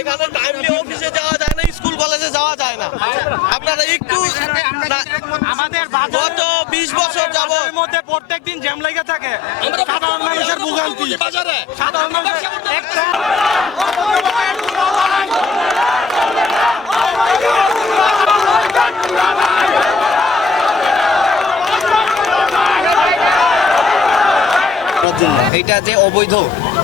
এখানে টাইমলি অফিসে যাওয়া যায় না স্কুল কলেজে যাওয়া যায় না আপনারা একটু আমাদের গত বিশ বছর যাবত মধ্যে প্রত্যেক দিন জ্যাম লেগে থাকে সাধারণ মানুষের ভোগান্তি সাধারণ মানুষের করার জন্য এটা যে অবৈধ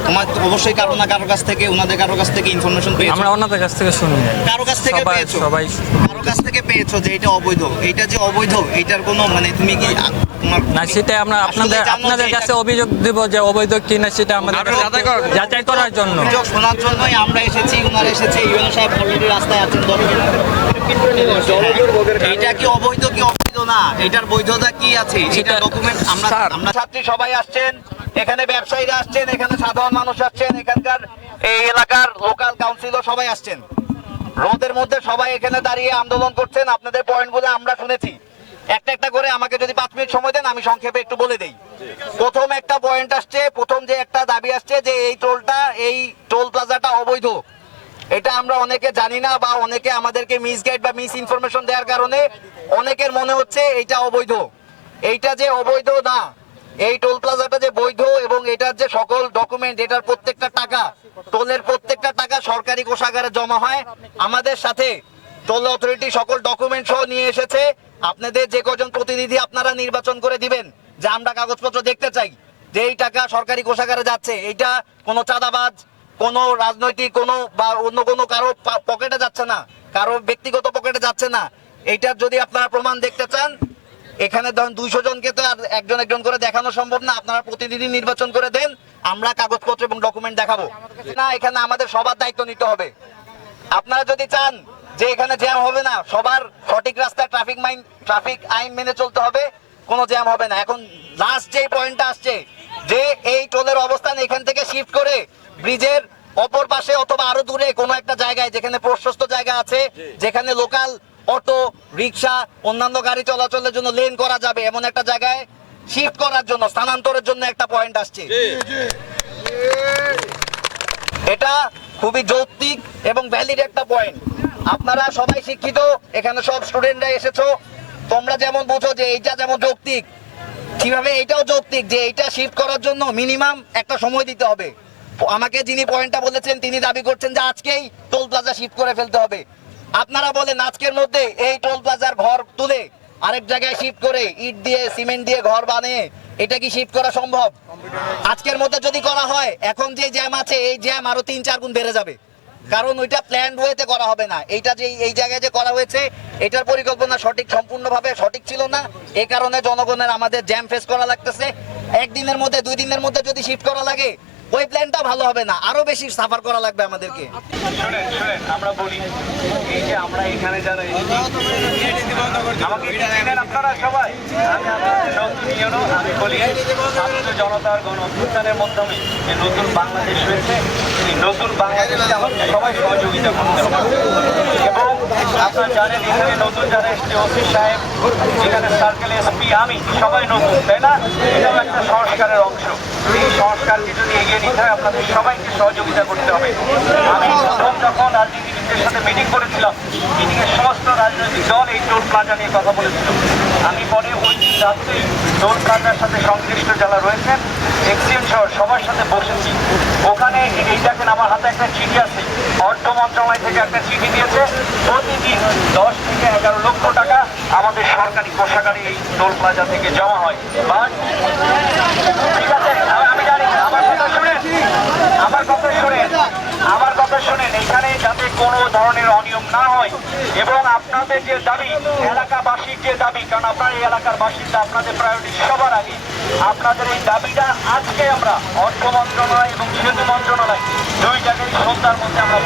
তোমার অবশ্যই কারও না কারও কাছ থেকে ওনাদের কারও কাছ থেকে ইনফরমেশন পেয়েছ? আমরা ওনাদের কাছ থেকে শুনি। কারও কাছ থেকে পেয়েছ? সবাই কারও কাছ থেকে পেয়েছ যে এটা অবৈধ? এটা যে অবৈধ এটার কোনো মানে তুমি কি না সেটা আমরা আপনাদের আপনাদের কাছে অভিযোগ দেব যে অবৈধ কিনা সেটা আমাদের যাচাই করার জন্য। অভিযোগ শোনার জন্যই আমরা এসেছি ওনারা এসেছে ইউএন সাহেব অলরেডি রাস্তায় আছেন এটা কি অবৈধ কি অবৈধ না? এটার বৈধতা কি আছে? এটা সেটা- ডকুমেন্ট আমরা আমরা ছাত্রী সবাই আসছেন এখানে ব্যবসায়ীরা আসছেন, এখানে সাধারণ মানুষ আসছেন, এখানকার এই এলাকার লোকাল কাউন্সিলর সবাই আসছেন। রোদের মধ্যে সবাই এখানে দাঁড়িয়ে আন্দোলন করছেন। আপনাদের পয়েন্টগুলো আমরা শুনেছি। একটা একটা করে আমাকে যদি পাঁচ মিনিট সময় দেন, আমি সংক্ষেপে একটু বলে দেই। প্রথম একটা পয়েন্ট আসছে, প্রথম যে একটা দাবি আসছে যে এই টোলটা এই টোল প্লাজাটা অবৈধ। এটা আমরা অনেকে জানি না বা অনেকে আমাদেরকে মিসগাইড বা মিস ইনফরমেশন দেওয়ার কারণে অনেকের মনে হচ্ছে এটা অবৈধ। এইটা যে অবৈধ না এই টোল প্লাজাটা যে বৈধ এবং এটার যে সকল ডকুমেন্ট এটার প্রত্যেকটা টাকা, টোলের প্রত্যেকটা টাকা সরকারি কোষাগারে জমা হয়। আমাদের সাথে টোল অথরিটি সকল ডকুমেন্ট সহ নিয়ে এসেছে। আপনাদের যে কজন প্রতিনিধি আপনারা নির্বাচন করে দিবেন, যে আমরা কাগজপত্র দেখতে চাই, যে এই টাকা সরকারি কোষাগারে যাচ্ছে, এইটা কোনো চাঁদাবাজ, কোনো রাজনৈতিক, কোনো বা অন্য কোনো কারও পকেটে যাচ্ছে না, কারও ব্যক্তিগত পকেটে যাচ্ছে না। এইটার যদি আপনারা প্রমাণ দেখতে চান এখানে ধরেন দুইশো জনকে তো আর একজন একজন করে দেখানো সম্ভব না। আপনারা প্রতিনিধি নির্বাচন করে দেন আমরা কাগজপত্র এবং ডকুমেন্ট দেখাবো। না এখানে আমাদের সবার দায়িত্ব নিতে হবে। আপনারা যদি চান যে এখানে জ্যাম হবে না সবার সঠিক রাস্তায় ট্রাফিক মাইন ট্রাফিক আইন মেনে চলতে হবে কোনো জ্যাম হবে না। এখন লাস্ট যে পয়েন্টটা আসছে যে এই টোলের অবস্থান এখান থেকে শিফট করে ব্রিজের অপর পাশে অথবা আরও দূরে কোনো একটা জায়গায় যেখানে প্রশস্ত জায়গা আছে যেখানে লোকাল অটো রিক্সা অন্যান্য গাড়ি চলাচলের জন্য লেন করা যাবে এমন একটা জায়গায় শিফট করার জন্য স্থানান্তরের জন্য একটা পয়েন্ট আসছে। এটা খুবই যৌক্তিক এবং ভ্যালিড একটা পয়েন্ট আপনারা সবাই শিক্ষিত এখানে সব স্টুডেন্টরা এসেছ। তোমরা যেমন বোঝো যে এইটা যেমন যৌক্তিক কীভাবে এটাও যৌক্তিক যে এইটা শিফট করার জন্য মিনিমাম একটা সময় দিতে হবে। আমাকে যিনি পয়েন্টটা বলেছেন তিনি দাবি করছেন যে আজকেই টোল প্লাজা শিফট করে ফেলতে হবে। আপনারা বলেন আজকের মধ্যে এই টোল প্লাজার ঘর তুলে আরেক জায়গায় শিফট করে ইট দিয়ে সিমেন্ট দিয়ে ঘর বানিয়ে এটা কি শিফট করা সম্ভব? আজকের মধ্যে যদি করা হয়, এখন যে জ্যাম আছে, এই জ্যাম আরও তিন চার গুণ বেড়ে যাবে। কারণ ওইটা প্ল্যান ওয়েতে করা হবে না। এইটা যে, এই জায়গায় যে করা হয়েছে, এটার পরিকল্পনা সঠিক, সম্পূর্ণভাবে সঠিক ছিল না। এ কারণে জনগণের আমাদের জ্যাম ফেস করা লাগতেছে। একদিনের মধ্যে, দুই দিনের মধ্যে যদি শিফট করা লাগে ওই প্ল্যানটা ভালো হবে না। আরও বেশি সাফার করা লাগবে আমাদেরকে। আমরা বলি, এই যে আমরা এখানে যারা সবাই? বলি জনতার মাধ্যমে নতুন বাংলাদেশ নতুন সবাই সহযোগিতা এবং আপনারা জানেন নতুন যারা এসছে ওসি সাহেব, যেখানে সার্কেল এসপি আমি, সবাই নতুন, তাই না? একটা সংস্কারের অংশ। এই সংস্কারকে যদি এগিয়ে নিতে হয়, আপনাদের সবাইকে সহযোগিতা করতে হবে। আমি প্রথম যখন রাজনীতিবিদদের সাথে মিটিং করেছিলাম মিটিংয়ে সমস্ত রাজনৈতিক দল এই টোল প্লাজা নিয়ে কথা বলেছিল। আমি পরে ওই দিন রাত্রেই টোল প্লাজার সাথে সংশ্লিষ্ট যারা রয়েছেন সবার সাথে বসেছি। ওখানে এই দেখেন আমার হাতে একটা চিঠি আছে। অর্থ মন্ত্রণালয় থেকে একটা চিঠি দিয়েছে, প্রতিদিন দশ থেকে এগারো লক্ষ টাকা আমাদের সরকারি কোষাগারে এই টোল প্লাজা থেকে জমা হয়। বাট ঠিক আছে আমি- আমি জানি আমার কথা শুনেন আমার কথা শুনেন আমার কথা শুনেন এখানে যাতে কোনো ধরনের অনিয়ম না হয়, এবং আপনাদের যে দাবি, এলাকাবাসীর যে দাবি, কারণ আপনার এই এলাকার বাসিন্দা, আপনাদের প্রায়োরিটি সবার আগে। আপনাদের এই দাবিটা আজকে আমরা অর্থ মন্ত্রণালয় এবং সেতু মন্ত্রণালয় দুই জায়গায় সন্ধ্যার মধ্যে আমরা